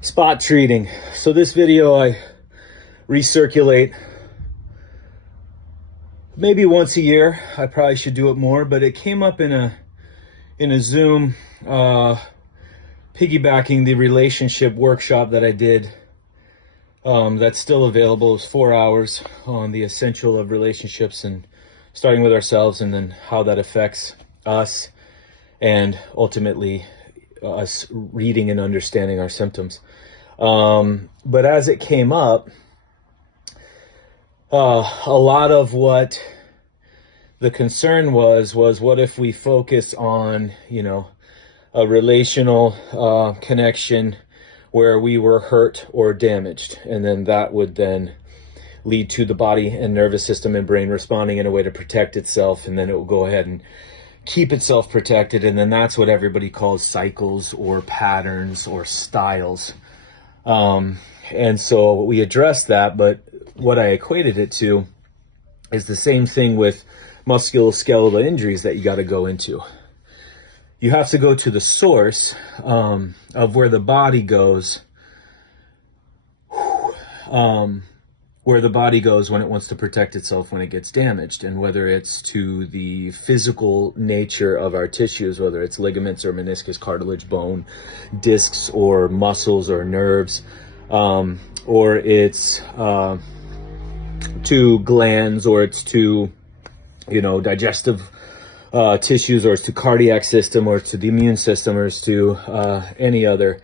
Spot treating. So this video I recirculate maybe once a year. I probably should do it more, but it came up in a Zoom piggybacking the relationship workshop that I did. That's still available. It's 4 hours on the essential of relationships and starting with ourselves and then how that affects us and ultimately us reading and understanding our symptoms. But as it came up, a lot of what the concern was what if we focus on, a relational connection where we were hurt or damaged, and then that would then lead to the body and nervous system and brain responding in a way to protect itself, and then it will go ahead and keep itself protected, and then that's what everybody calls cycles or patterns or styles. And so we addressed that, but what I equated it to is the same thing with musculoskeletal injuries that you got to go into. You have to go to the source of where the body goes, where the body goes when it wants to protect itself when it gets damaged, and whether it's to the physical nature of our tissues, whether it's ligaments or meniscus, cartilage, bone, discs or muscles or nerves, or it's to glands, or it's to, digestive tissues, or it's to cardiac system, or it's to the immune system, or it's to any other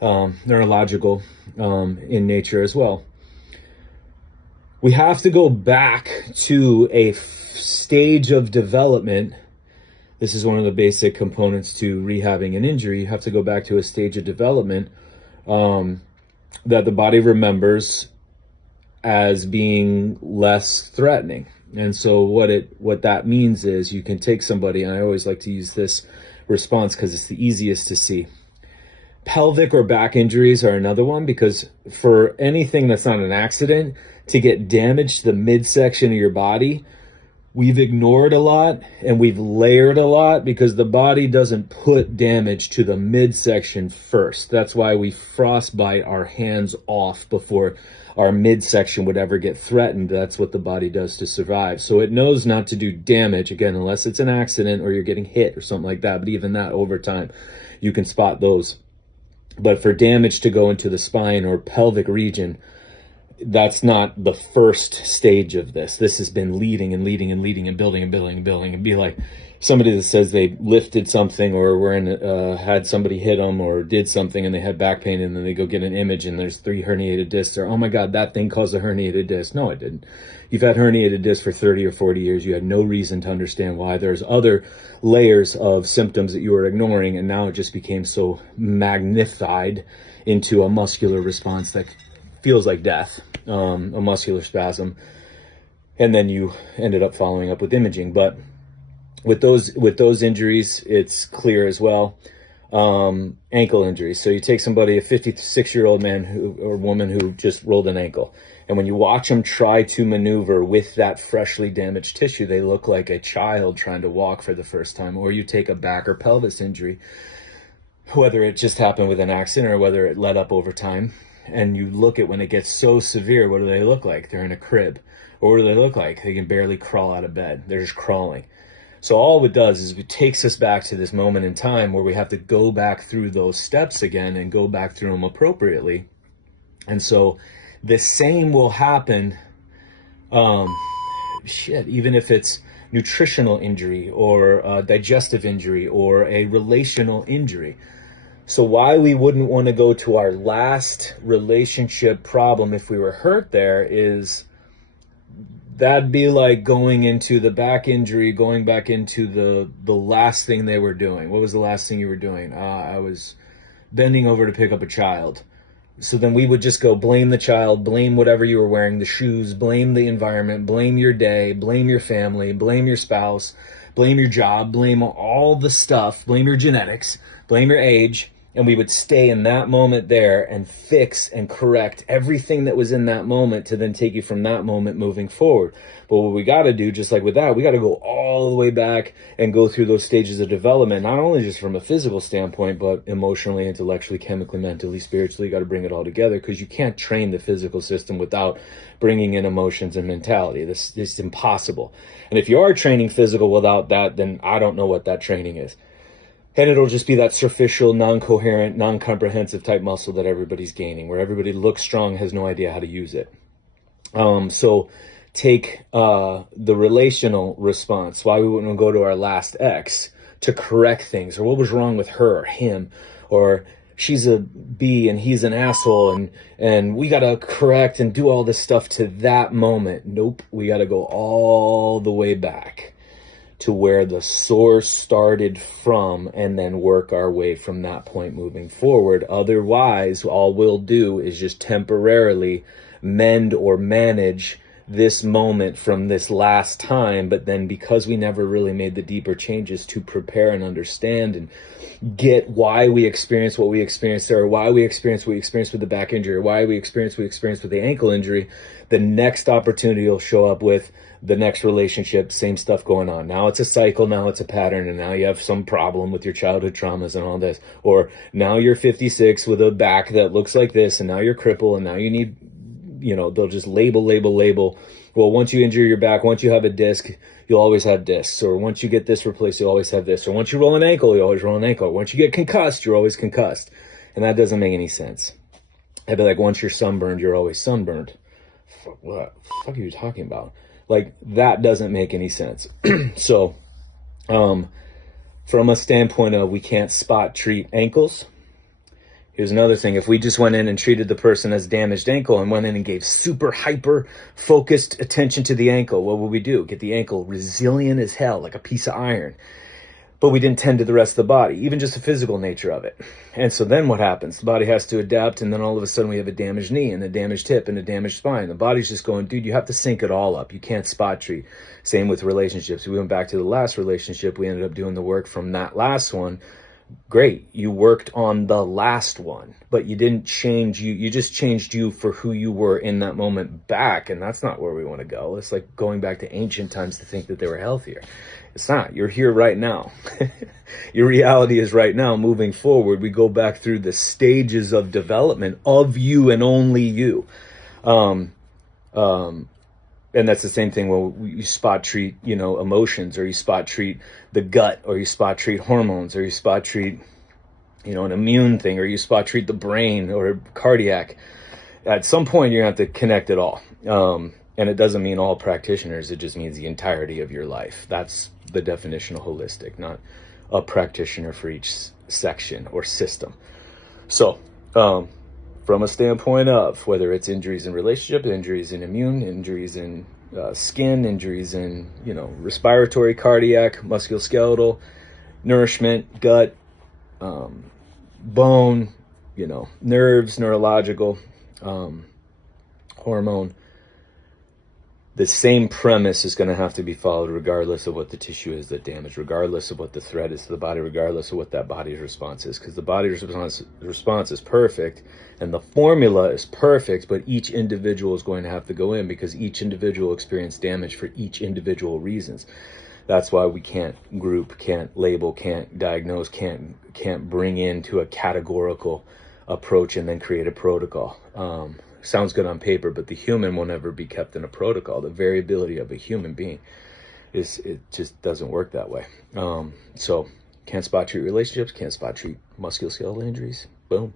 neurological in nature as well. We have to go back to a stage of development. This is one of the basic components to rehabbing an injury. You have to go back to a stage of development that the body remembers as being less threatening. And so what that means is you can take somebody, and I always like to use this response because it's the easiest to see. Pelvic or back injuries are another one, because for anything that's not an accident, to get damage to the midsection of your body, we've ignored a lot and we've layered a lot because the body doesn't put damage to the midsection first. That's why we frostbite our hands off before our midsection would ever get threatened. That's what the body does to survive. So it knows not to do damage, again, unless it's an accident or you're getting hit or something like that. But even that, over time, you can spot those. But for damage to go into the spine or pelvic region, that's not the first stage of this. This has been leading and leading and leading and building and building and building. And be like somebody that says they lifted something or had somebody hit them or did something and they had back pain, and then they go get an image and there's 3 herniated discs, or, oh my God, that thing caused a herniated disc. No, it didn't. You've had herniated discs for 30 or 40 years. You had no reason to understand why. There's other layers of symptoms that you were ignoring, and now it just became so magnified into a muscular response that feels like death, a muscular spasm, and then you ended up following up with imaging. But with those injuries, it's clear as well. Ankle injuries. So you take somebody, a 56-year-old man or woman who just rolled an ankle, and when you watch them try to maneuver with that freshly damaged tissue, they look like a child trying to walk for the first time. Or you take a back or pelvis injury, whether it just happened with an accident or whether it led up over time, and you look at when it gets so severe, what do they look like? They're in a crib. Or what do they look like? They can barely crawl out of bed. They're just crawling. So all it does is it takes us back to this moment in time where we have to go back through those steps again and go back through them appropriately. And so the same will happen, even if it's nutritional injury or digestive injury or a relational injury. So why we wouldn't want to go to our last relationship problem if we were hurt there is that'd be like going into the back injury, going back into the last thing they were doing. What was the last thing you were doing? I was bending over to pick up a child. So then we would just go blame the child, blame whatever you were wearing, the shoes, blame the environment, blame your day, blame your family, blame your spouse, blame your job, blame all the stuff, blame your genetics, blame your age, And we would stay in that moment there and fix and correct everything that was in that moment to then take you from that moment moving forward. But what we got to do, just like with that, we got to go all the way back and go through those stages of development, not only just from a physical standpoint, but emotionally, intellectually, chemically, mentally, spiritually. You got to bring it all together, because you can't train the physical system without bringing in emotions and mentality. This is impossible. And if you are training physical without that, then I don't know what that training is. And it'll just be that superficial, non-coherent, non-comprehensive type muscle that everybody's gaining, where everybody looks strong, has no idea how to use it. So take the relational response, why we wouldn't go to our last ex to correct things, or what was wrong with her or him, or she's a B and he's an asshole, and we got to correct and do all this stuff to that moment. Nope, we got to go all the way back to where the source started from, and then work our way from that point moving forward. Otherwise, all we'll do is just temporarily mend or manage this moment from this last time, but then because we never really made the deeper changes to prepare and understand and get why we experience what we experienced, or why we experienced what we experienced with the back injury, or why we experienced what we experienced with the ankle injury, the next opportunity will show up with the next relationship, same stuff going on. Now it's a cycle, now it's a pattern, and now you have some problem with your childhood traumas and all this. Or now you're 56 with a back that looks like this, and now you're crippled, and now you need, they'll just label. Well, once you injure your back, once you have a disc, you'll always have discs. Or once you get this replaced, you'll always have this. Or once you roll an ankle, you always roll an ankle. Or once you get concussed, you're always concussed. And that doesn't make any sense. I'd be like, once you're sunburned, you're always sunburned. What the fuck are you talking about? Like, that doesn't make any sense. So, from a standpoint of we can't spot treat ankles, here's another thing. If we just went in and treated the person as damaged ankle and went in and gave super hyper focused attention to the ankle, what would we do? Get the ankle resilient as hell, like a piece of iron. But we didn't tend to the rest of the body, even just the physical nature of it. And so then what happens? The body has to adapt, and then all of a sudden we have a damaged knee and a damaged hip and a damaged spine. The body's just going, dude, you have to sync it all up. You can't spot treat. Same with relationships. We went back to the last relationship. We ended up doing the work from that last one. Great, you worked on the last one, but you didn't change you just changed you for who you were in that moment back, and that's not where we want to go. It's like going back to ancient times to think that they were healthier. It's not. You're here right now. Your reality is right now. Moving forward, we go back through the stages of development of you and only you. And that's the same thing when you spot treat, emotions, or you spot treat the gut, or you spot treat hormones, or you spot treat, an immune thing, or you spot treat the brain or cardiac. At some point, you're going to have to connect it all. And it doesn't mean all practitioners. It just means the entirety of your life. That's the definition of holistic, not a practitioner for each section or system. So, from a standpoint of whether it's injuries in relationship, injuries in immune, injuries in skin, injuries in, respiratory, cardiac, musculoskeletal, nourishment, gut, bone, nerves, neurological, hormone, the same premise is going to have to be followed regardless of what the tissue is that damaged, regardless of what the threat is to the body, regardless of what that body's response is, because the body's response is perfect and the formula is perfect, but each individual is going to have to go in because each individual experienced damage for each individual reasons. That's why we can't group, can't label, can't diagnose, can't bring into a categorical approach and then create a protocol. Sounds good on paper, but the human will never be kept in a protocol. The variability of a human being it just doesn't work that way. So can't spot treat relationships, can't spot treat musculoskeletal injuries. Boom.